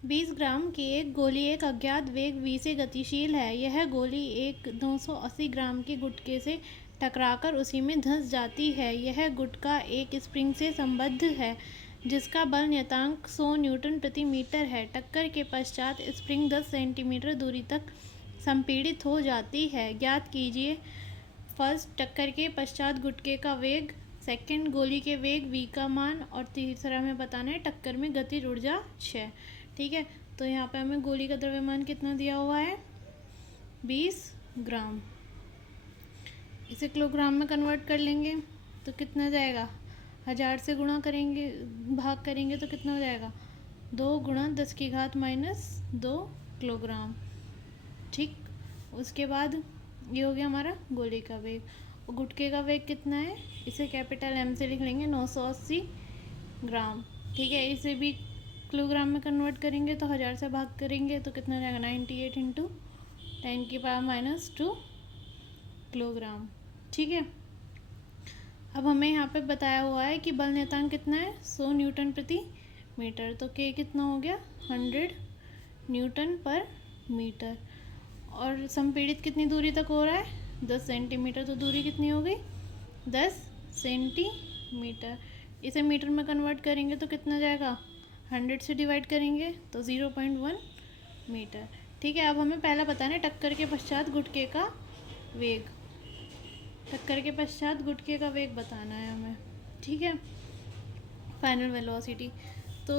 20 ग्राम की एक गोली एक अज्ञात वेग v से गतिशील है। यह गोली एक 280 ग्राम के गुटके से टकराकर उसी में धंस जाती है। यह गुटका एक स्प्रिंग से संबद्ध है जिसका बल नियतांक 100 न्यूटन प्रति मीटर है। टक्कर के पश्चात स्प्रिंग 10 सेंटीमीटर दूरी तक संपीड़ित हो जाती है। ज्ञात कीजिए फर्स्ट, टक्कर के पश्चात गुटके का वेग, सेकंड, गोली के वेग v का मान, और तीसरा हमें बताना है टक्कर में गतिज ऊर्जा 6। ठीक है, तो यहाँ पे हमें गोली का द्रव्यमान कितना दिया हुआ है 20 ग्राम। इसे किलोग्राम में कन्वर्ट कर लेंगे तो कितना जाएगा, 1000 से गुणा करेंगे, भाग करेंगे तो कितना हो जाएगा 2 गुणा 10⁻⁻2 किलोग्राम। ठीक, उसके बाद ये हो गया हमारा गोली का वेग। और गुटके का वेग कितना है, इसे कैपिटल M से लिख लेंगे 980 ग्राम। ठीक है, इसे भी किलोग्राम में कन्वर्ट करेंगे तो 1000 से भाग करेंगे तो कितना जाएगा 98 इंटू 10⁻⁻2 किलोग्राम। ठीक है, अब हमें यहाँ पे बताया हुआ है कि बल नियतांक कितना है 100 न्यूटन प्रति मीटर। तो K कितना हो गया 100 न्यूटन पर मीटर। और संपीड़ित कितनी दूरी तक हो रहा है 10 सेंटीमीटर। तो दूरी कितनी हो गई 10 सेंटीमीटर। इसे मीटर में कन्वर्ट करेंगे तो कितना जाएगा, 100 से डिवाइड करेंगे तो 0.1 मीटर। ठीक है, अब हमें पहला बताना है टक्कर के पश्चात गुटके का वेग। टक्कर के पश्चात गुटके का वेग बताना है हमें। ठीक है, फाइनल वेलोसिटी। तो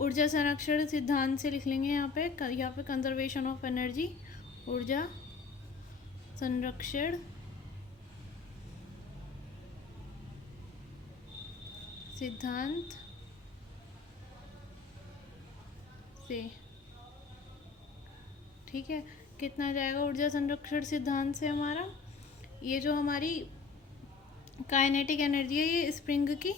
ऊर्जा संरक्षण सिद्धांत से लिख लेंगे यहाँ पे कंजर्वेशन ऑफ एनर्जी, ऊर्जा संरक्षण सिद्धांत से। ठीक है, कितना जाएगा ऊर्जा संरक्षण सिद्धांत से हमारा, ये जो हमारी काइनेटिक एनर्जी है ये स्प्रिंग की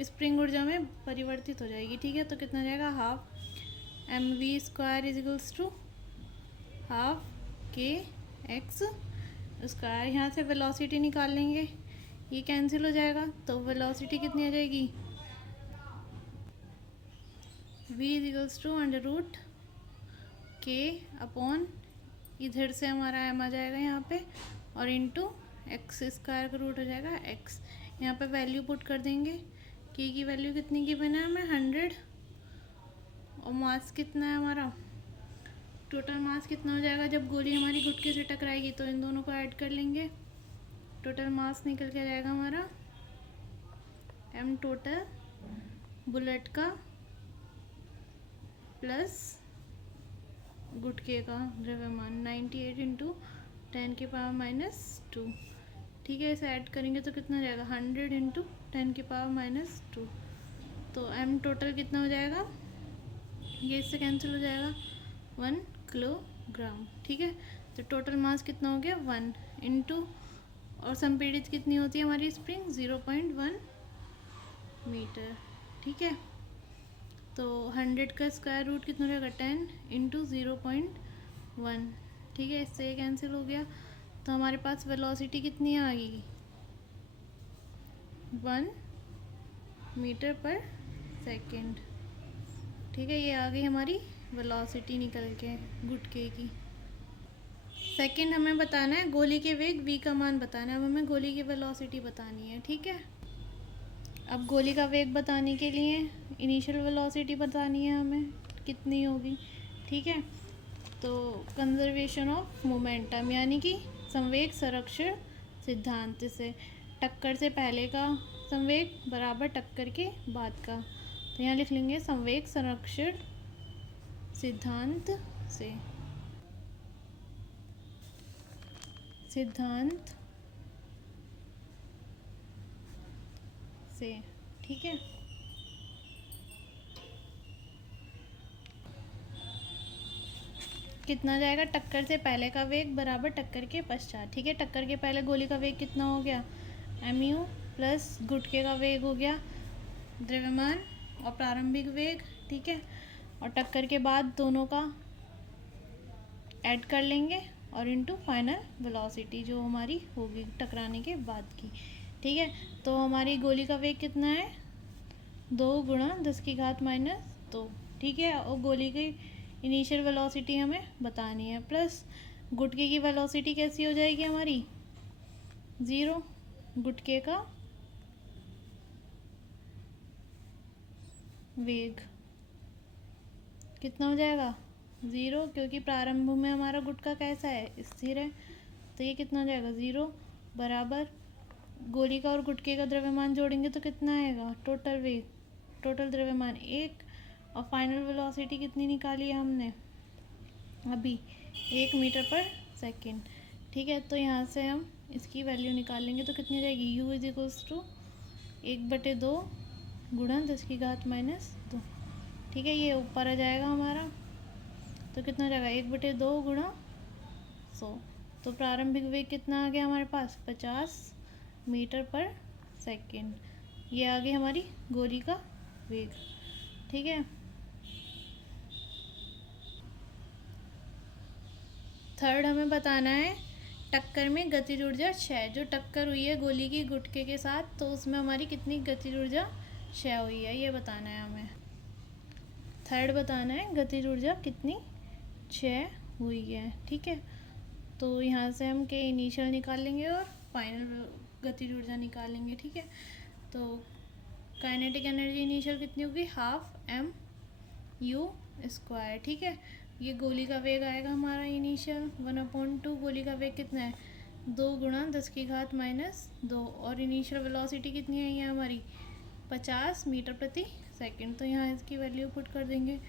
स्प्रिंग ऊर्जा में परिवर्तित हो जाएगी। ठीक है, तो कितना जाएगा 12 mv² equals to 12 kx square. यहाँ से वेलोसिटी निकाल लेंगे, ये कैंसिल हो जाएगा तो वेलोसिटी कितनी आ जाएगी v is equals to √k upon, इधर से हमारा m आ जाएगा यहाँ पे, और इंटू एक्स स्क्वायर का रूट हो जाएगा x। यहाँ पे वैल्यू पुट कर देंगे, k की वैल्यू कितनी की बना है हमें 100, और मास कितना है हमारा, टोटल मास कितना हो जाएगा जब गोली हमारी गुटके से टकराएगी तो इन दोनों को ऐड कर लेंगे, टोटल मास निकल के जाएगा हमारा m टोटल बुलेट का प्लस गुटके का द्रव्यमान 98 इंटू 10⁻⁻2। ठीक है, इसे ऐड करेंगे तो कितना हो जाएगा 100 इंटू 10⁻⁻2। तो m टोटल कितना हो जाएगा, ये इससे कैंसिल हो जाएगा 1 किलोग्राम। ठीक है, तो टोटल मास कितना हो गया 1 इंटू, और संपीड़ित कितनी होती है हमारी स्प्रिंग 0.1 मीटर। ठीक है, तो 100 का स्क्वायर रूट कितना रहेगा 10 इंटू 0.1। ठीक है, इससे ये कैंसिल हो गया तो हमारे पास वेलोसिटी कितनी आ गई 1 मीटर पर सेकेंड। ठीक है, ये आ गई हमारी वेलोसिटी निकल के गुटके की। सेकंड हमें बताना है गोली के वेग v का मान बताना है। अब हमें गोली की वेलोसिटी बतानी है। ठीक है, अब गोली का वेग बताने के लिए इनिशियल वेलोसिटी बतानी है हमें कितनी होगी। ठीक है, तो कंजर्वेशन ऑफ मोमेंटम यानी कि संवेग संरक्षण सिद्धांत से, टक्कर से पहले का संवेग बराबर टक्कर के बाद का। तो यहाँ लिख लेंगे संवेग संरक्षण सिद्धांत से। ठीक है, कितना जाएगा टक्कर से पहले का वेग बराबर टक्कर के पश्चात। ठीक है, टक्कर के पहले गोली का वेग कितना हो गया mu प्लस गुटके का वेग हो गया द्रव्यमान और प्रारंभिक वेग। ठीक है, और टक्कर के बाद दोनों का ऐड कर लेंगे और इनटू फाइनल वेलोसिटी जो हमारी होगी टकराने के बाद की। ठीक है, तो हमारी गोली का वेग कितना है 2 × 10⁻⁻2। ठीक है, और गोली की इनिशियल वेलोसिटी हमें बतानी है, प्लस गुटके की वेलोसिटी कैसी हो जाएगी हमारी 0, गुटके का वेग कितना हो जाएगा 0, क्योंकि प्रारंभ में हमारा गुटका कैसा है स्थिर है, तो ये कितना हो जाएगा 0 बराबर गोली का और गुटके का द्रव्यमान जोड़ेंगे तो कितना आएगा टोटल वेग, टोटल द्रव्यमान 1, और फाइनल वेलोसिटी कितनी निकाली है हमने अभी 1 मीटर पर सेकेंड। ठीक है, तो यहाँ से हम इसकी वैल्यू निकाल लेंगे तो कितनी हो जाएगी u इज इक्वल्स टू 1/2 गुणा 10⁻²। ठीक है, ये ऊपर आ जाएगा हमारा, तो कितना हो जाएगा 1/2 गुणा 100। तो प्रारंभिक वेग कितना आ गया हमारे पास 50 मीटर पर सेकेंड। ये आ गई हमारी गोली का वेग। ठीक है, थर्ड हमें बताना है टक्कर में गतिज ऊर्जा क्षय। जो टक्कर हुई है गोली की गुटके के साथ, तो उसमें हमारी कितनी गतिज ऊर्जा क्षय हुई है ये बताना है हमें। थर्ड बताना है गतिज ऊर्जा कितनी क्षय हुई है। ठीक है, तो यहाँ से हम के इनिशियल निकाल लेंगे और फाइनल गतिज ऊर्जा निकाल लेंगे। ठीक है, तो काइनेटिक एनर्जी इनिशियल कितनी होगी 12m(u²). ठीक है, ये गोली का वेग आएगा हमारा इनिशियल 1/2। गोली का वेग कितना है 2 गुणा 10⁻², और इनिशियल वेलोसिटी कितनी है ये हमारी 50 मीटर प्रति सेकेंड। तो यहाँ इसकी वैल्यू पुट कर देंगे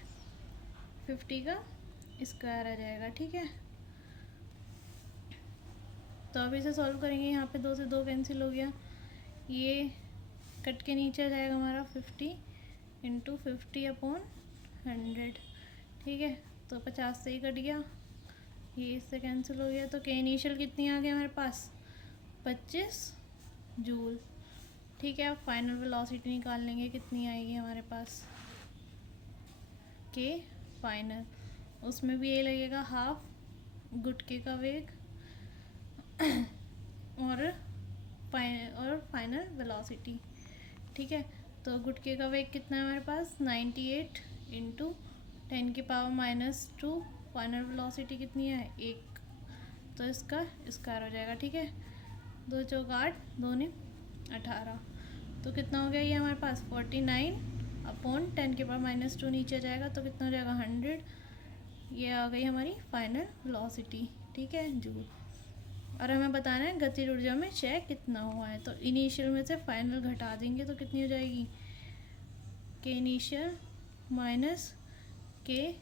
50 का स्क्वायर आ जाएगा। ठीक है, तो अब इसे सॉल्व करेंगे। यहाँ पे 2 से 2 कैंसिल हो गया, ये कट के नीचे आ जाएगा हमारा 50 × 50/100। ठीक है, तो 50 से ही कट गया, ये इससे कैंसिल हो गया। तो के इनिशियल कितनी आ गई हमारे पास 25 जूल। ठीक है, अब फाइनल वेलोसिटी निकाल लेंगे कितनी आएगी हमारे पास के फाइनल, उसमें भी ये लगेगा हाफ गुटके का वेग और फाइनल वेलोसिटी। ठीक है, तो गुटके का वेग कितना है हमारे पास 98 × 10⁻²। फाइनल वेलोसिटी कितनी है 1, तो इसका स्क्वायर हो जाएगा। ठीक है, 2 चौक 8, 2 × 18, तो कितना हो गया ये हमारे पास 49/10⁻²। नीचे जाएगा तो कितना हो जाएगा 100। ये आ गई हमारी फाइनल वेलोसिटी। ठीक है, जूल। और हमें बताना है गतिज ऊर्जा में क्षय कितना हुआ है। तो इनिशियल में से फाइनल घटा देंगे तो कितनी हो जाएगी के इनिशियल माइनस के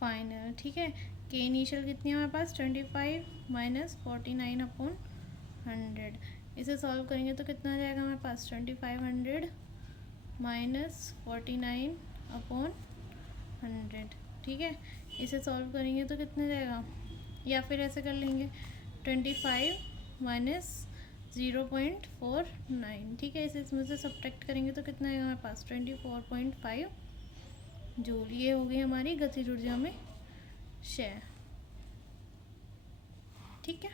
फाइनल। ठीक है, के इनिशियल कितनी है हमारे पास 25 - 49/100। इसे सॉल्व करेंगे तो कितना आ जाएगा हमारे पास 2500 - 49/100। ठीक है, इसे सॉल्व करेंगे तो कितना जाएगा, या फिर ऐसे कर लेंगे 25 - 0.49। ठीक है, इसे इसमें से सब्ट्रैक्ट करेंगे तो कितना आएगा हमारे पास 24.5 जूल। ये हो गई हमारी गतिज ऊर्जा में क्षय। ठीक है।